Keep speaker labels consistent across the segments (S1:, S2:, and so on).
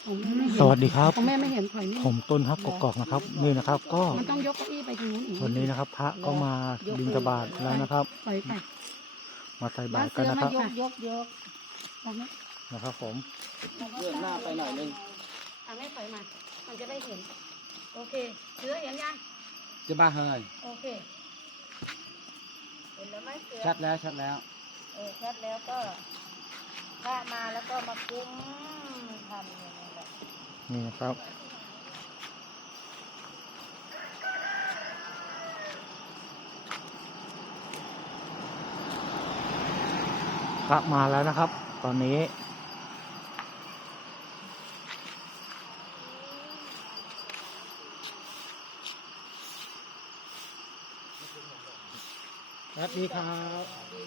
S1: สวัสดีครับ
S2: ของแม่ไม่เห็นถอยนี่
S1: ผมต้นฮักกกอกนะครับนี่นะครับก็
S2: มันต้องยกเก้าอี้ไปทางนู้นอีก
S1: วันนี้นะครับพระก็มาบิณฑบาตแล้วนะครับ
S2: ถอยไป
S1: มาใส่บาตรกันนะครับ
S2: ยก
S1: นะครับผม
S3: เลื่อนหน้าไปหน่อยนึง
S2: แม่ถอยมามันจะได้เห็นโอเคเสือเห็นยัง
S3: จะบ้าเฮย
S2: โอเคเห็นแล้วไหมเสือ
S3: ชัดแล้วชัดแล้ว
S2: ชัดแล้วก็พระมาแล้วก็มาคุ้มทำอย่างนี้แหละ
S1: นี่นะครับพระมาแล้วนะครับตอนนี้สวัสดีครับ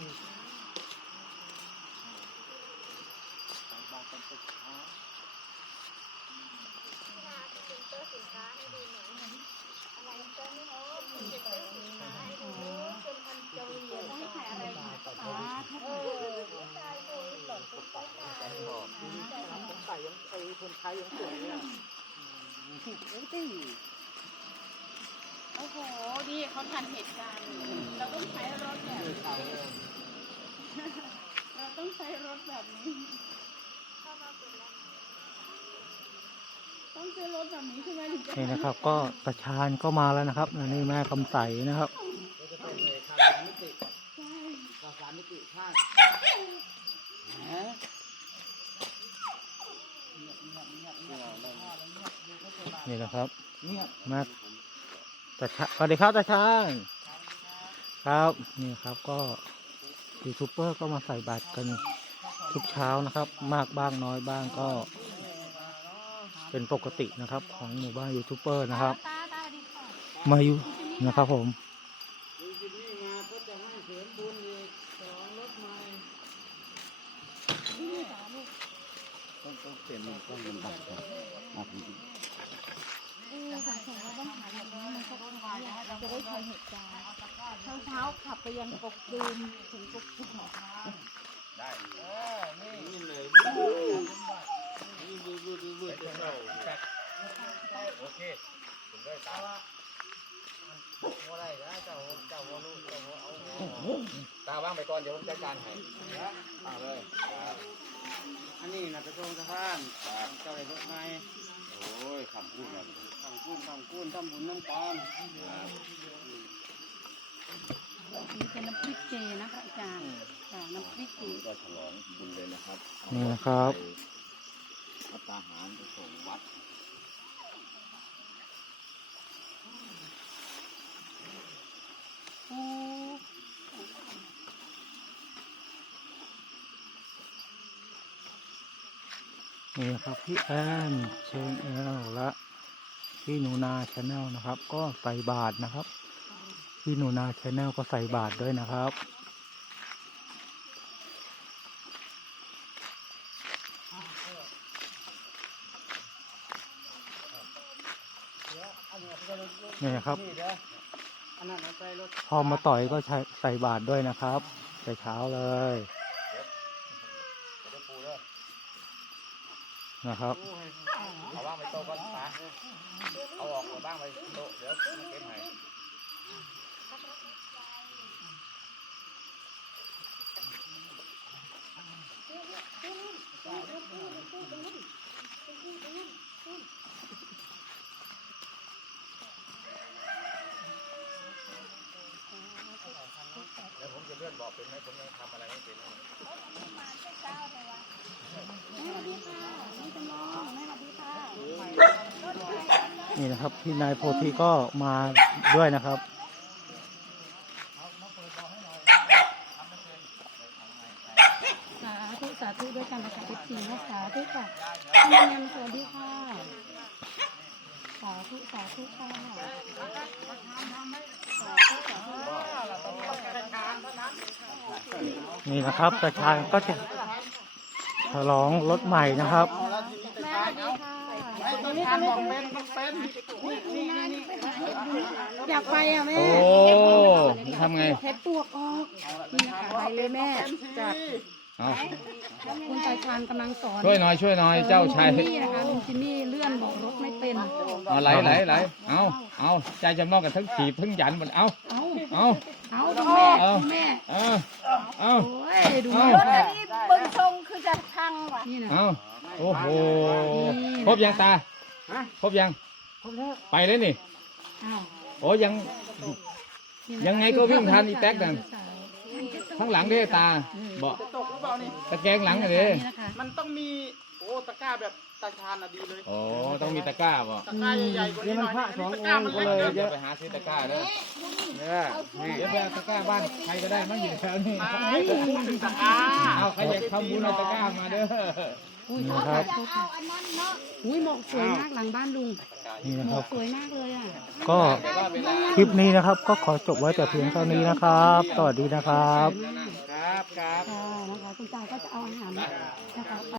S2: โอ้โหดีเขาทันเหตุการณ์เราต้องใช้รถแบบเราต้องใช้รถแบบนี้ต้องใช้รถแบบนี้ใช่ไหม
S1: นี่นะครับก็ตาชาญก็มาแล้วนะครับนี่แม่คำใสนะครับนี่นะครับมาตาชาญสวัสดีครับตาชาญครับนี่ครับก็ยูทูบเบอร์ก็มาใส่บาตรกันทุกเช้านะครับมากบ้างน้อยบ้างก็เป็นปกตินะครับของหมู่บ้านยูทูบเบอร์นะครับมาอยู่นะครับผม
S3: ต้องเปลี่ยนต้องลำบากครับ
S2: จะได้ทันเหตุการณ์เช้าขับไปยังกกตูมถึงกกตูม
S3: ได้นี่เลยโอเคถึงได้ตาว่าได้นะเจ้าว่าลูกเจ้าว่าเอาตาว่างไปก่อนเดี๋ยวผมจัดการให้ตาเลยอันนี้นะไปส่งสะพานเจ้าได้รถไหมโอ้ยคำพูดนะคำพูดทำบุญน้ำตาล
S2: นี่เป็นน้ำพริกเจนะพระอาจารย์น้ำพริกเจ
S3: ก็ฉลองบุญเลยนะครับ
S1: นี่นะครับ
S3: พัตตาหารไปส่งวัด
S1: นี่นะครับพี่แอนเชนแอลและพี่หนูนาชาแนลนะครับก็ใส่บาตรนะครับพี่หนูนาชาแนลก็ใส่บาตรด้วยนะครับนี่ครับพอมาต่อยก็ใส่บาตรด้วยนะครับใส่เช้าเลยนะครับ
S3: เอาบ้างไปโต๊ะก็ตาเอาออกบ้างไปโต๊ะเดี๋ยวมาเก็บให้เดี๋ยวผมจะเลื่อนบอกเป็นไหมผมยังทำอะไรไม่เป็น
S1: นี่นะครับพี่นายโพธิก็มาด้วยนะครับ
S2: สาธุด้วยกันนะคะทุกทีนะสาธุค่ะพี่แนมสวัสดีค่ะสาธุค่ะ
S1: นี่นะครับตาชาญก็จะฉลองรถใหม่นะครับ
S2: แม่ดีค่ะอยากไปอ่ะแม่
S1: โอ้ทำไง
S2: เห็ดปวกออกนี่ค่ะไปเลยแม่จัด
S3: เอา
S2: คุณตาชาญกำลังสอน
S3: ช่วยหน่อยเจ้าชาย
S2: ลุงจิมมี่นะคะลุงจิมมี่เลื่อนเบอกรถไม่เป็น
S3: เอาไหลเอาใจจำลองกันทั้งถีบทั้งยันหมดเอา
S2: เอา
S3: เอา
S2: ดูแม่ดูแม่
S3: เอา
S2: โอ้ยดูแม่
S4: รถอันนี้เบิ่งทรงคือจะพังว่ะ
S2: นี่นะ
S3: เอาโอ้โหครบยังตาครบยังไปเลยนี่
S2: อ้าว
S3: โอ้ยัง
S2: นี่นะ
S3: ยังไงก็วิ่งทันอีแต๊กนั่น ข้างหลังด้วยตาบอก
S5: ตกหรือเปล่านี่
S3: ตะแกรงหลังเลย
S2: นี่นะคะ
S5: มันต้องมีโอ้ตะกร้าแบบตาชาญอ่ะดีเลย
S3: โอ้ต้องมีตะกร้าบ่
S5: ตะกร้าใหญ่ๆกว่านี้หน่อยอันนี้ตะกร้ามันเล็ก
S3: เดี๋
S5: เกิ
S3: ยวน ไปหาซื้อตะกร้าเด้อเดี๋ยวไปเอาตะกร้าบ้านใครก็ได้มั้งอยู่แถวนี้
S5: ไม่ผมพูดถึงตะกร้า
S3: เอาใครอยากทำบุญเอาตะกร้ามาเด้อ
S2: อุ้ย
S1: นี่นะครับ
S2: อุ้ยหมอกสวยมากหลังบ้านลุง
S1: นี่นะ
S2: หม
S1: ค
S2: อ
S1: รั
S2: ก
S1: บ
S2: สวยมากเลยอ่ะ
S1: ก็คลิปนี้นะครับ ก็ขอจบไว้แต่เพียงเท่านี้นะครับ สวัสดีนะครับ
S5: ครับ
S2: ค่ะนะคะคุณตาก็จะเอาอาหารนะคะ